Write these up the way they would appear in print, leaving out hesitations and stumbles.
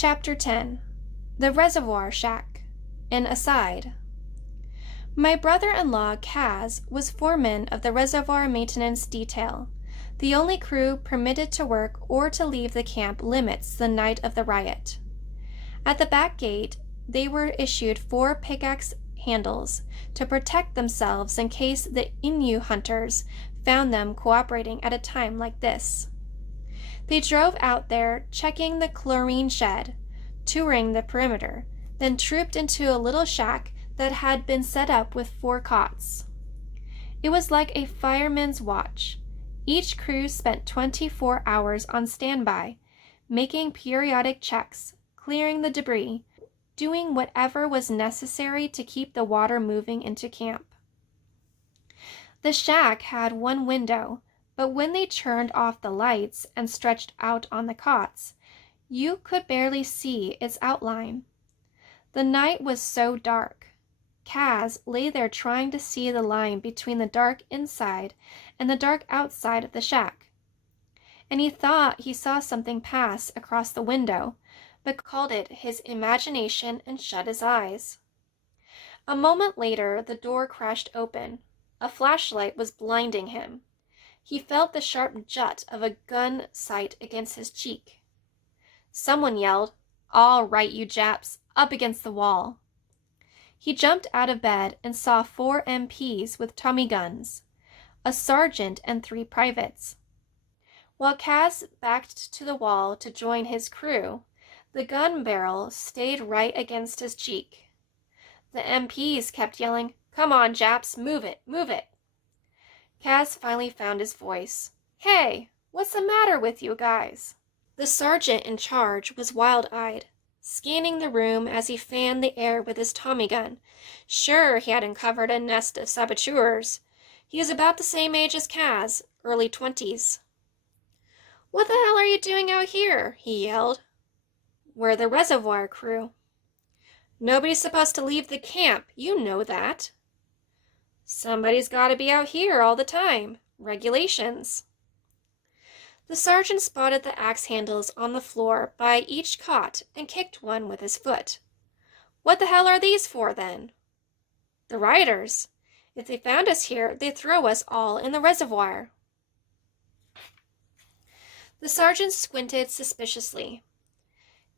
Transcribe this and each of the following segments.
Chapter 10. The Reservoir Shack. An aside. My brother-in-law, Kaz, was foreman of the reservoir maintenance detail, the only crew permitted to work or to leave the camp limits the night of the riot. At the back gate, they were issued 4 pickaxe handles to protect themselves in case the Innu hunters found them cooperating at a time like this. They drove out there, checking the chlorine shed, touring the perimeter, then trooped into a little shack that had been set up with 4 cots. It was like a fireman's watch. Each crew spent 24 hours on standby, making periodic checks, clearing the debris, doing whatever was necessary to keep the water moving into camp. The shack had 1 window, but when they turned off the lights and stretched out on the cots, you could barely see its outline. The night was so dark. Kaz lay there trying to see the line between the dark inside and the dark outside of the shack. And he thought he saw something pass across the window, but called it his imagination and shut his eyes. A moment later, the door crashed open. A flashlight was blinding him. He felt the sharp jut of a gun sight against his cheek. Someone yelled, "All right, you Japs, up against the wall." He jumped out of bed and saw 4 MPs with Tommy guns, a sergeant and 3 privates. While Kaz backed to the wall to join his crew, the gun barrel stayed right against his cheek. The MPs kept yelling, "Come on, Japs, move it, move it." Kaz finally found his voice. "Hey, what's the matter with you guys?" The sergeant in charge was wild-eyed, scanning the room as he fanned the air with his Tommy gun. Sure, he had uncovered a nest of saboteurs. He was about the same age as Kaz, early 20s. "What the hell are you doing out here?" he yelled. "We're the reservoir crew." "Nobody's supposed to leave the camp, you know that." "Somebody's got to be out here all the time. Regulations." The sergeant spotted the axe handles on the floor by each cot and kicked one with his foot. "What the hell are these for, then?" "The rioters. If they found us here, they'd throw us all in the reservoir." The sergeant squinted suspiciously.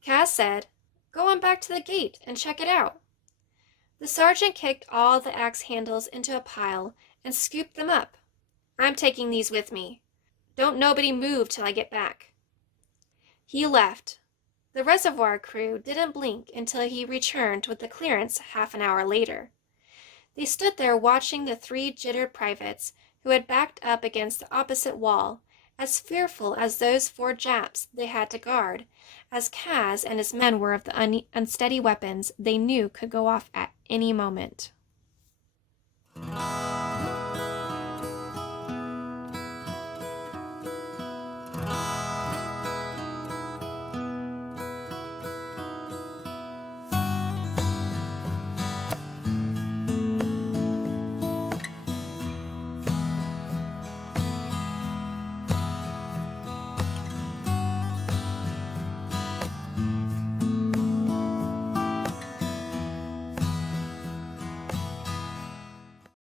Kaz said, "Go on back to the gate and check it out." The sergeant kicked all the axe handles into a pile and scooped them up. "I'm taking these with me. Don't nobody move till I get back." He left. The reservoir crew didn't blink until he returned with the clearance half an hour later. They stood there watching the 3 jittered privates who had backed up against the opposite wall, as fearful as those 4 Japs they had to guard, as Kaz and his men were of the unsteady weapons they knew could go off at any moment.